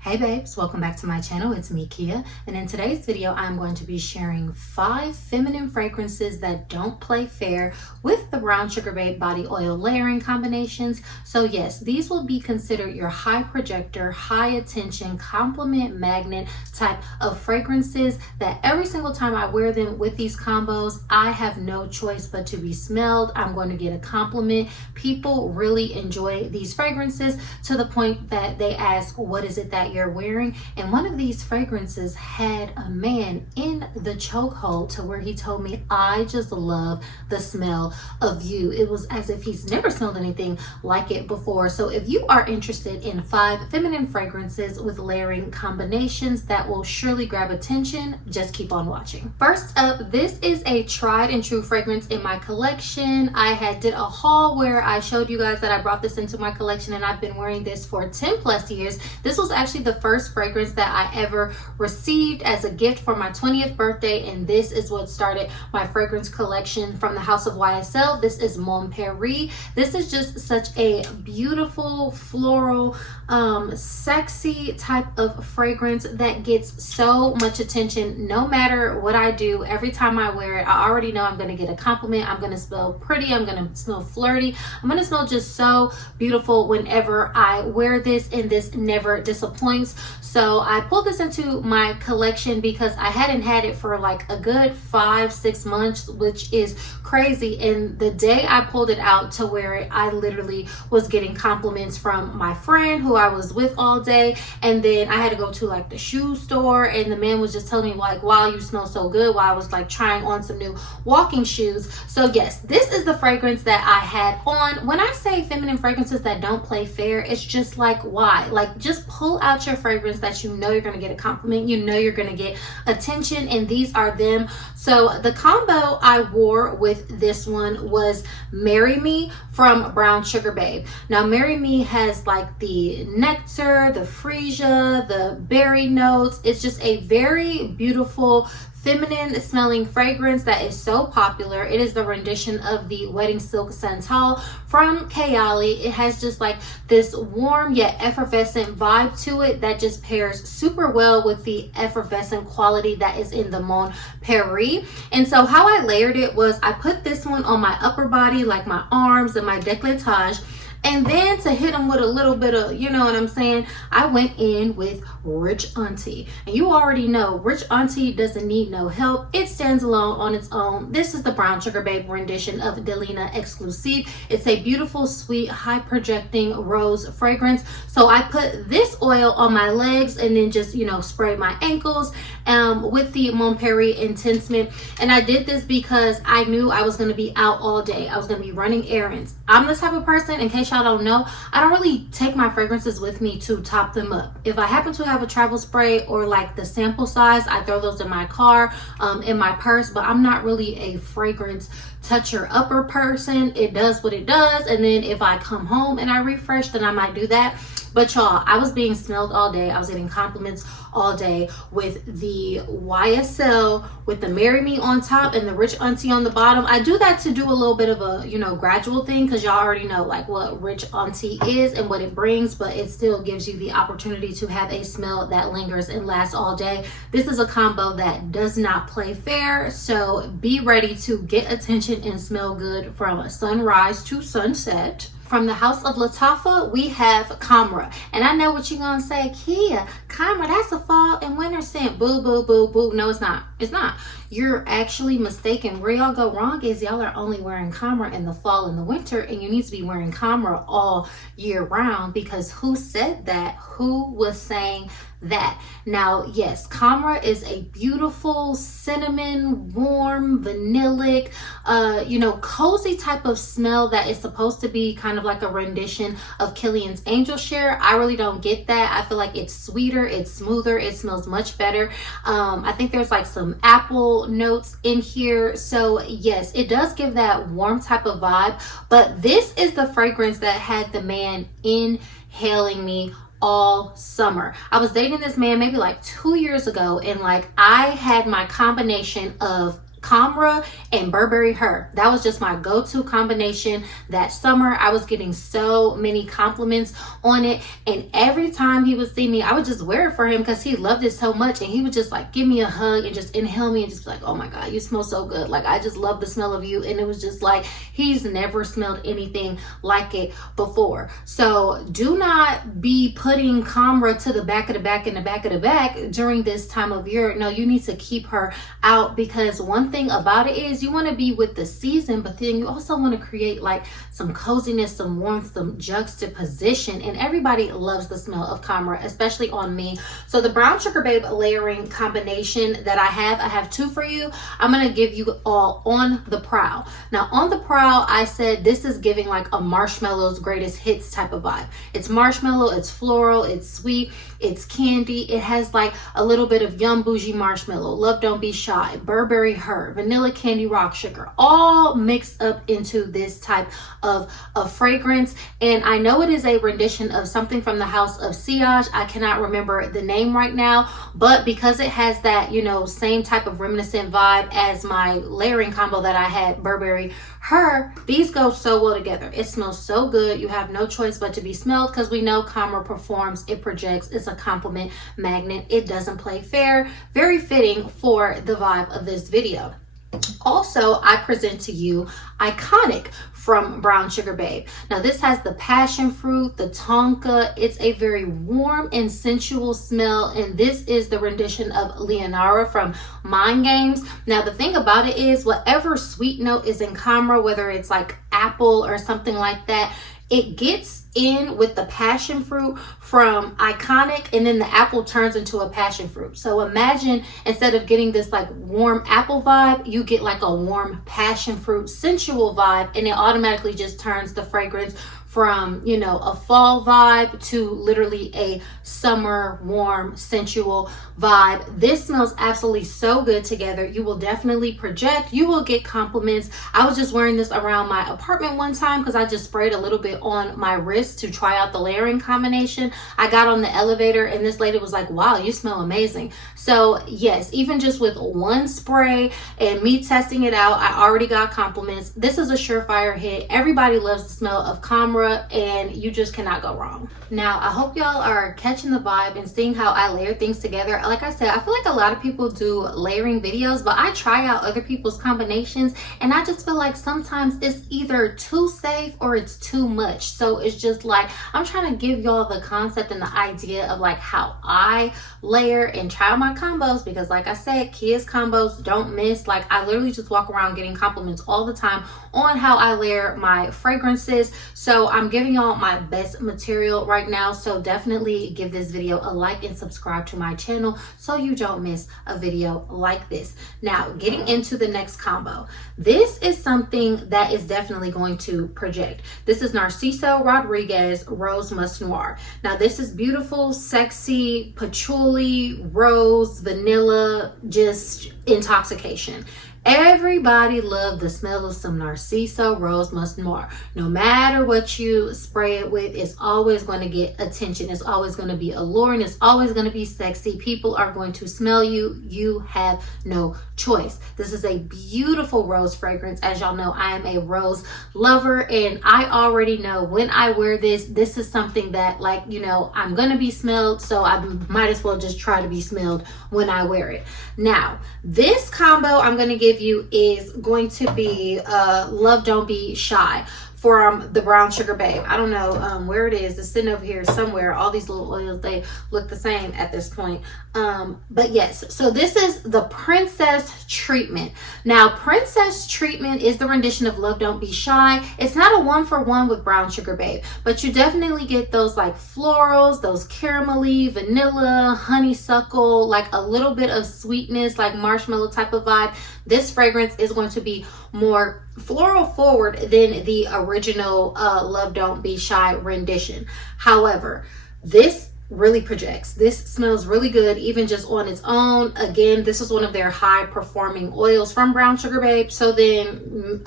Hey babes, welcome back to my channel. It's me, Kiya, and in today's video I'm going to be sharing 5 feminine fragrances that don't play fair with the brown sugar babe body oil layering combinations. So yes, these will be considered your high projector, high attention, compliment magnet type of fragrances that every single time I wear them with these combos, I have no choice but to be smelled. I'm going to get a compliment. People really enjoy these fragrances to the point that they ask, what is it that you're wearing? And one of these fragrances had a man in the chokehold to where he told me, I just love the smell of you. It was as if he's never smelled anything like it before. So if you are interested in 5 feminine fragrances with layering combinations that will surely grab attention, just keep on watching. First up, this is a tried and true fragrance in my collection. I did a haul where I showed you guys that I brought this into my collection, and I've been wearing this for 10 plus years. This was actually the first fragrance that I ever received as a gift for my 20th birthday, and this is what started my fragrance collection from the house of YSL. This is Mon Paris. This is just such a beautiful floral sexy type of fragrance that gets so much attention no matter what I do. Every time I wear it, I already know I'm going to get a compliment. I'm going to smell pretty. I'm going to smell flirty. I'm going to smell just so beautiful whenever I wear this, and this never disappoints. So I pulled this into my collection because I hadn't had it for like a good 5-6 months, which is crazy. And the day I pulled it out to wear it, I literally was getting compliments from my friend who I was with all day. And then I had to go to like the shoe store, and the man was just telling me like, wow, you smell so good, while I was like trying on some new walking shoes. So yes, this is the fragrance that I had on. When I say feminine fragrances that don't play fair, it's just like, why? Like, just pull out your fragrance that you know you're going to get a compliment, you know you're going to get attention, and these are them. So the combo I wore with this one was Marry Me from Brown Sugar Babe. Now Marry Me has like the nectar, the freesia, the berry notes. It's just a very beautiful feminine smelling fragrance that is so popular. It is the rendition of the Wedding Silk Santal from Kayali. It has just like this warm yet effervescent vibe to it that just pairs super well with the effervescent quality that is in the Mon Paris. And so how I layered it was I put this one on my upper body, like my arms and my décolletage. And then to hit them with a little bit of, you know what I'm saying, I went in with Rich Aunty. And you already know, Rich Aunty doesn't need no help. It stands alone on its own. This is the Brown Sugar Babe rendition of Delina Exclusive. It's a beautiful, sweet, high projecting rose fragrance. So I put this oil on my legs and then just, you know, spray my ankles with the Mon Paris Intense Mint. And I did this because I knew I was going to be out all day. I was going to be running errands. I'm the type of person, in case y'all don't know, I don't really take my fragrances with me to top them up. If I happen to have a travel spray or like the sample size, I throw those in my car, in my purse, but I'm not really a fragrance toucher upper person. It does what it does, and then if I come home and I refresh, then I might do that. But y'all, I was being smelled all day. I was getting compliments all day with the YSL, with the Marry Me on top and the Rich Aunty on the bottom. I do that to do a little bit of a, you know, gradual thing, because y'all already know like what Rich Aunty is and what it brings, but it still gives you the opportunity to have a smell that lingers and lasts all day. This is a combo that does not play fair, so be ready to get attention and smell good from sunrise to sunset. From the house of Lataffa, we have Khammrah. And I know what you're going to say, Kiya, Khammrah, that's a fall and winter scent. Boo, boo, boo, boo. No, it's not. It's not. You're actually mistaken. Where y'all go wrong is y'all are only wearing Khammrah in the fall and the winter, and you need to be wearing Khammrah all year round, because who said that? Who was saying that? Now, yes, Khammrah is a beautiful cinnamon, warm, vanillic, you know, cozy type of smell that is supposed to be kind of like a rendition of Kilian's Angel Share. I really don't get that. I feel like it's sweeter, it's smoother, it smells much better. I think there's like some apple notes in here. So yes, it does give that warm type of vibe, but this is the fragrance that had the man inhaling me all summer. I was dating this man maybe like 2 years ago, and like I had my combination of Khammrah and Burberry Her. That was just my go-to combination that summer. I was getting so many compliments on it, and every time he would see me, I would just wear it for him because he loved it so much, and he would just like give me a hug and just inhale me and just be like, oh my God, you smell so good. Like, I just love the smell of you. And it was just like, he's never smelled anything like it before. So do not be putting Khammrah to the back of the back and the back of the back during this time of year. No, you need to keep her out, because one thing about it is you want to be with the season, but then you also want to create like some coziness, some warmth, some juxtaposition, and everybody loves the smell of Khammrah, especially on me. So the Brown Sugar Babe layering combination that I have two for you. I'm going to give you all on the Prowl. Now on the Prowl, I said this is giving like a Marshmallow's Greatest Hits type of vibe. It's marshmallow, it's floral, it's sweet, it's candy. It has like a little bit of Yum Bougie Marshmallow, Love Don't Be Shy, Burberry Her, Vanilla Candy Rock Sugar, all mixed up into this type of fragrance. And I know it is a rendition of something from the house of Siage. I cannot remember the name right now, but because it has that, you know, same type of reminiscent vibe as my layering combo that I had, Burberry Her, these go so well together. It smells so good. You have no choice but to be smelled, because we know Khammrah performs, it projects, it's a compliment magnet. It doesn't play fair. Very fitting for the vibe of this video. Also, I present to you Iconic from Brown Sugar Babe. Now this has the passion fruit, the tonka. It's a very warm and sensual smell, and this is the rendition of Leonora from Mind Games. Now the thing about it is, whatever sweet note is in Khammrah, whether it's like apple or something like that, it gets in with the passion fruit from Iconic, and then the apple turns into a passion fruit. So imagine, instead of getting this like warm apple vibe, you get like a warm passion fruit sensual vibe, and it automatically just turns the fragrance from, you know, a fall vibe to literally a summer warm sensual vibe. This smells absolutely so good together. You will definitely project, you will get compliments. I was just wearing this around my apartment one time because I just sprayed a little bit on my wrist to try out the layering combination. I got on the elevator and this lady was like, wow, you smell amazing. So yes, even just with one spray and me testing it out, I already got compliments. This is a surefire hit. Everybody loves the smell of Khammrah, and you just cannot go wrong. Now I hope y'all are catching the vibe and seeing how I layer things together. Like I said, I feel like a lot of people do layering videos, but I try out other people's combinations, and I just feel like sometimes it's either too safe or it's too much. So it's just like, I'm trying to give y'all the concept and the idea of like how I layer and try out my combos, because like I said, Kiya's combos don't miss. Like, I literally just walk around getting compliments all the time on how I layer my fragrances. So I'm giving y'all my best material right now. So definitely give this video a like and subscribe to my channel so you don't miss a video like this. Now, getting into the next combo. This is something that is definitely going to project. This is Narciso Rodriguez Rose Musk Noir. Now this is beautiful, sexy, patchouli, rose, vanilla, just intoxication. Everybody loved the smell of some Narciso Rose Musk Noir. No matter what you spray it with, it's always going to get attention. It's always going to be alluring. It's always going to be sexy. People are going to smell you. You have no choice. This is a beautiful rose fragrance. As y'all know, I am a rose lover, and I already know when I wear this, this is something that, like, you know, I'm going to be smelled, so I might as well just try to be smelled when I wear it. Now, this combo I'm going to give you is going to be Love Don't Be Shy from the Brown Sugar Babe. I don't know where it is. It's sitting over here somewhere. All these little oils, they look the same at this point. But yes, so this is the Princess Treatment. Now, Princess Treatment is the rendition of Love Don't Be Shy. It's not a 1-for-1 with Brown Sugar Babe, but you definitely get those like florals, those caramelly, vanilla, honeysuckle, like a little bit of sweetness, like marshmallow type of vibe. This fragrance is going to be more floral forward than the original Love Don't Be Shy rendition. However, this really projects. This smells really good even just on its own. Again, this is one of their high performing oils from Brown Sugar Babe. So then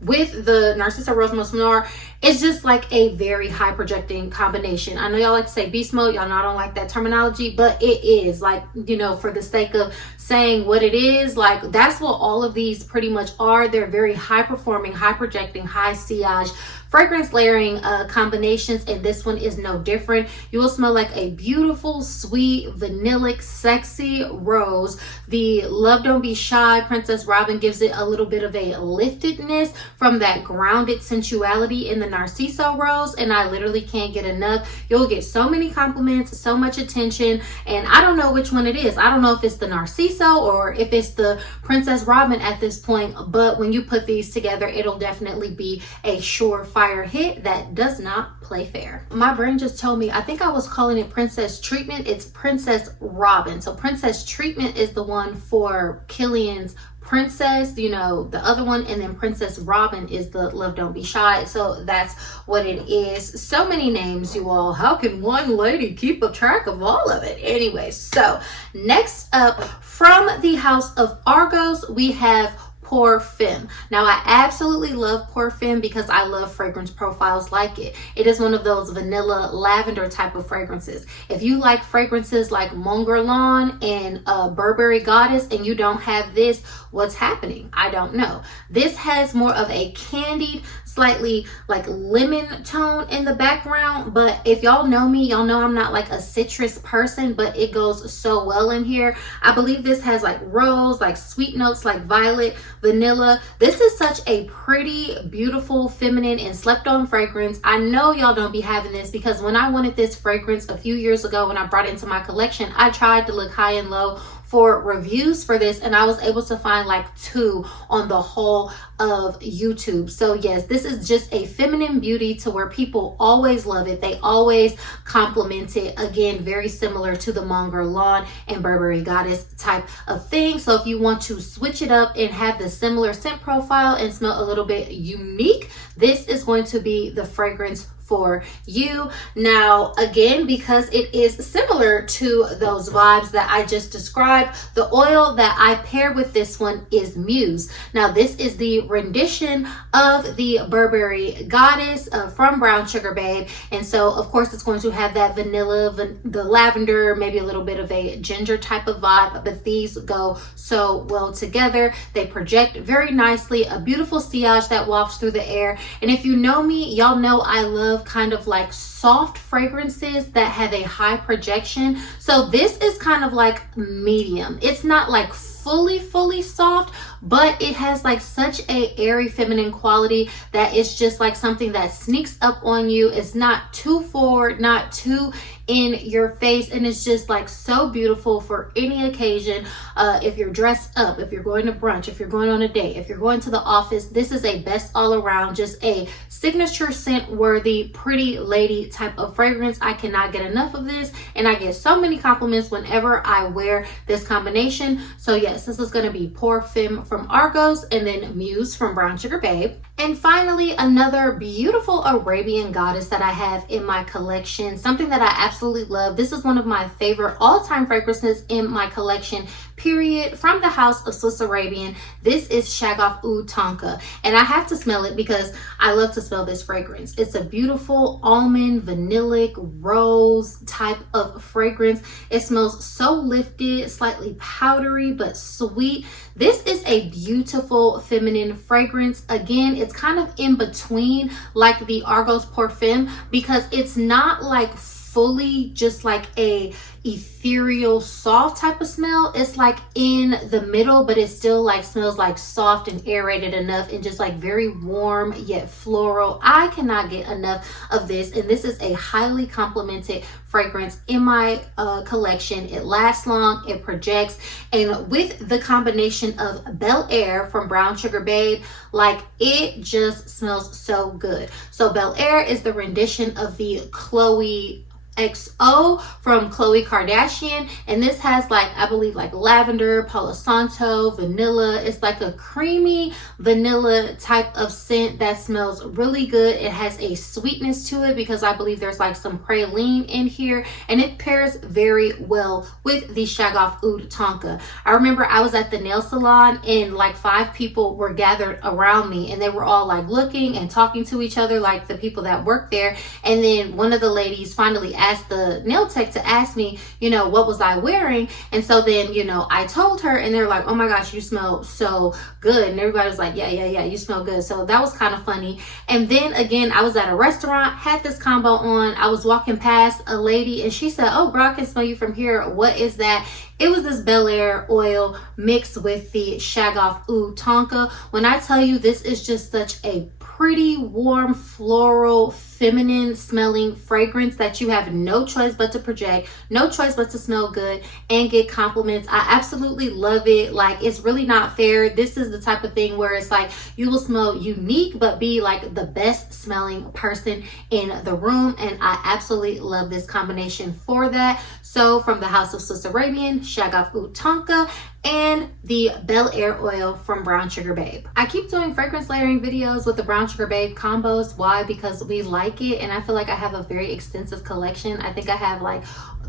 with the Narciso Rose Musc Noir, it's just like a very high projecting combination. I know y'all like to say beast mode, y'all know I don't like that terminology, but it is like, you know, for the sake of saying what it is, like that's what all of these pretty much are. They're very high performing, high projecting, high sillage fragrance layering combinations, and this one is no different. You will smell like a beautiful, sweet, vanillic, sexy rose. The Love Don't Be Shy Princess Robyn gives it a little bit of a liftedness from that grounded sensuality in the Narciso rose, and I literally can't get enough. You'll get so many compliments, so much attention, and I don't know which one it is. I don't know if it's the Narciso or if it's the Princess Robyn at this point, but when you put these together, it'll definitely be a surefire hit that does not play fair. My brain just told me, I think I was calling it Princess Treatment. It's Princess Robyn. So Princess Treatment is the one for Killian's Princess, you know, the other one, and then Princess Robyn is the Love Don't Be Shy. So that's what it is. So many names, you all. How can one lady keep a track of all of it? Anyway, so next up from the house of Argos, we have Femme. Now, I absolutely love Femme because I love fragrance profiles like it. It is one of those vanilla lavender type of fragrances. If you like fragrances like Mon and Burberry Goddess and you don't have this, what's happening? I don't know. This has more of a candied, slightly like lemon tone in the background, but if y'all know me, y'all know I'm not like a citrus person, but it goes so well in here. I believe this has like rose, like sweet notes like violet, vanilla. This is such a pretty, beautiful, feminine, and slept on fragrance. I know y'all don't be having this because when I wanted this fragrance a few years ago when I brought it into my collection, I tried to look high and low for reviews for this, and I was able to find like 2 on the whole of YouTube. So yes, this is just a feminine beauty to where people always love it. They always compliment it. Again, very similar to the Mon and Burberry Goddess type of thing. So if you want to switch it up and have the similar scent profile and smell a little bit unique, this is going to be the fragrance for you. Now, again, because it is similar to those vibes that I just described, the oil that I paired with this one is Muse. Now, this is the rendition of the Burberry Goddess from Brown Sugar Babe. And so, of course, it's going to have that vanilla, the lavender, maybe a little bit of a ginger type of vibe, but these go so well together. They project very nicely, a beautiful sillage that wafts through the air. And if you know me, y'all know I love kind of like soft fragrances that have a high projection. So this is kind of like medium. It's not like fully soft, but it has like such a airy feminine quality that it's just like something that sneaks up on you. It's not too forward, not too in your face, and it's just like so beautiful for any occasion. If you're dressed up, if you're going to brunch, if you're going on a date, if you're going to the office, this is a best all around, just a signature scent worthy, pretty lady type of fragrance. I cannot get enough of this, and I get so many compliments whenever I wear this combination. So yes, this is going to be Femme from Argos, and then Muse from Brown Sugar Babe. And finally, another beautiful Arabian goddess that I have in my collection, something that I absolutely love. This is one of my favorite all-time fragrances in my collection, period, from the house of Swiss Arabian. This is Shaghaff Tonk, and I have to smell it because I love to smell this fragrance. It's a beautiful almond, vanillic, rose type of fragrance. It smells so lifted, slightly powdery, but sweet. This is a beautiful feminine fragrance. Again, it's kind of in between like the Argos Femme because it's not like fully just like a ethereal soft type of smell. It's like in the middle, but it still like smells like soft and aerated enough and just like very warm yet floral. I cannot get enough of this, and this is a highly complimented fragrance in my collection. It lasts long, it projects, and with the combination of Bel Air from Brown Sugar Babe, like it just smells so good. So Bel Air is the rendition of the Chloe XO from Khloe Kardashian, and this has like, I believe, like lavender, Palo Santo, vanilla. It's like a creamy vanilla type of scent that smells really good. It has a sweetness to it because I believe there's like some praline in here, and it pairs very well with the Shaghaff Oud Tonka. I remember I was at the nail salon and like 5 people were gathered around me, and they were all like looking and talking to each other, like the people that work there. And then one of the ladies finally asked the nail tech to ask me, you know, what was I wearing? And so then, you know, I told her, and they're like, oh my gosh, you smell so good. And everybody was like, yeah, you smell good. So that was kind of funny. And then again, I was at a restaurant, had this combo on. I was walking past a lady and she said, oh girl, I can smell you from here. What is that? It was this Bel Air oil mixed with the Shaghaff Oud Tonka. When I tell you, this is just such a pretty, warm, floral, feminine smelling fragrance that you have no choice but to project, no choice but to smell good and get compliments. I absolutely love it. Like, it's really not fair. This is the type of thing where it's like you will smell unique but be like the best smelling person in the room, and I absolutely love this combination for that. So from the house of Swiss Arabian, Shaghaff Oud Tonka, and the Bel Air oil from Brown Sugar Babe. I keep doing fragrance layering videos with the Brown Sugar Babe combos. Why? Because we like it, and I feel like I have a very extensive collection. I think I have like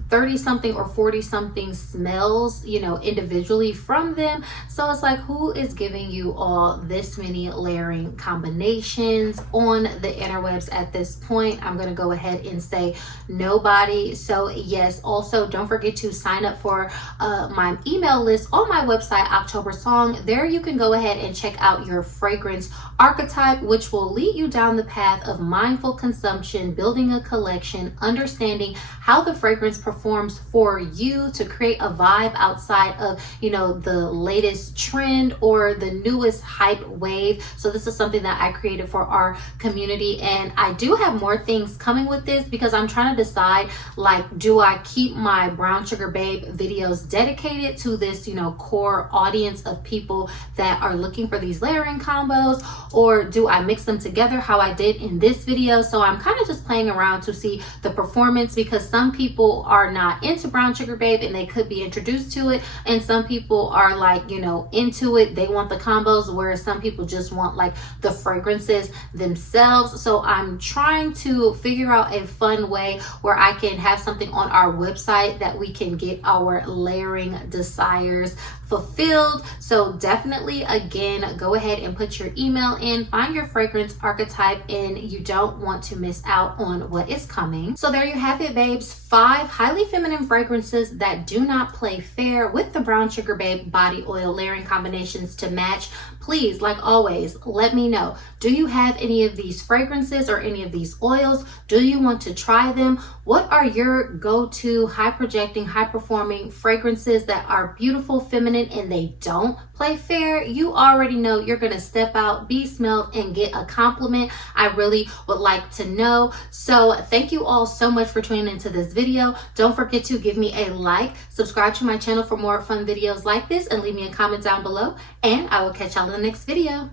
30 something or 40 something smells, you know, individually from them. So it's like, who is giving you all this many layering combinations on the interwebs at this point? I'm going to go ahead and say nobody. So yes, also don't forget to sign up for my email list on my website, October Song. There you can go ahead and check out your fragrance archetype, which will lead you down the path of mindful consumption, building a collection, understanding how the fragrance performs for you to create a vibe outside of, you know, the latest trend or the newest hype wave. So this is something that I created for our community, and I do have more things coming with this because I'm trying to decide, like, do I keep my Brown Sugar Babe videos dedicated to this, you know, core audience of people that are looking for these layering combos, or do I mix them together how I did in this video? So I'm kind of just playing around to see the performance, because some people are not into Brown Sugar Babe and they could be introduced to it, and some people are like, you know, into it, they want the combos, whereas some people just want like the fragrances themselves. So I'm trying to figure out a fun way where I can have something on our website that we can get our layering desires fulfilled. So definitely, again, go ahead and put your email in, find your fragrance archetype, and you don't want to miss out on what is coming. So there you have it, babes. 5 highly feminine fragrances that do not play fair with the Brown Sugar Babe body oil layering combinations to match. Please, like always, let me know. Do you have any of these fragrances or any of these oils? Do you want to try them? What are your go-to high projecting, high performing fragrances that are beautiful, feminine, and they don't play fair? You already know you're going to step out, be smelled, and get a compliment. I really would like to know. So thank you all so much for tuning into this video. Don't forget to give me a like, subscribe to my channel for more fun videos like this, and leave me a comment down below, and I will catch y'all in the next video.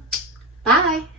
Bye.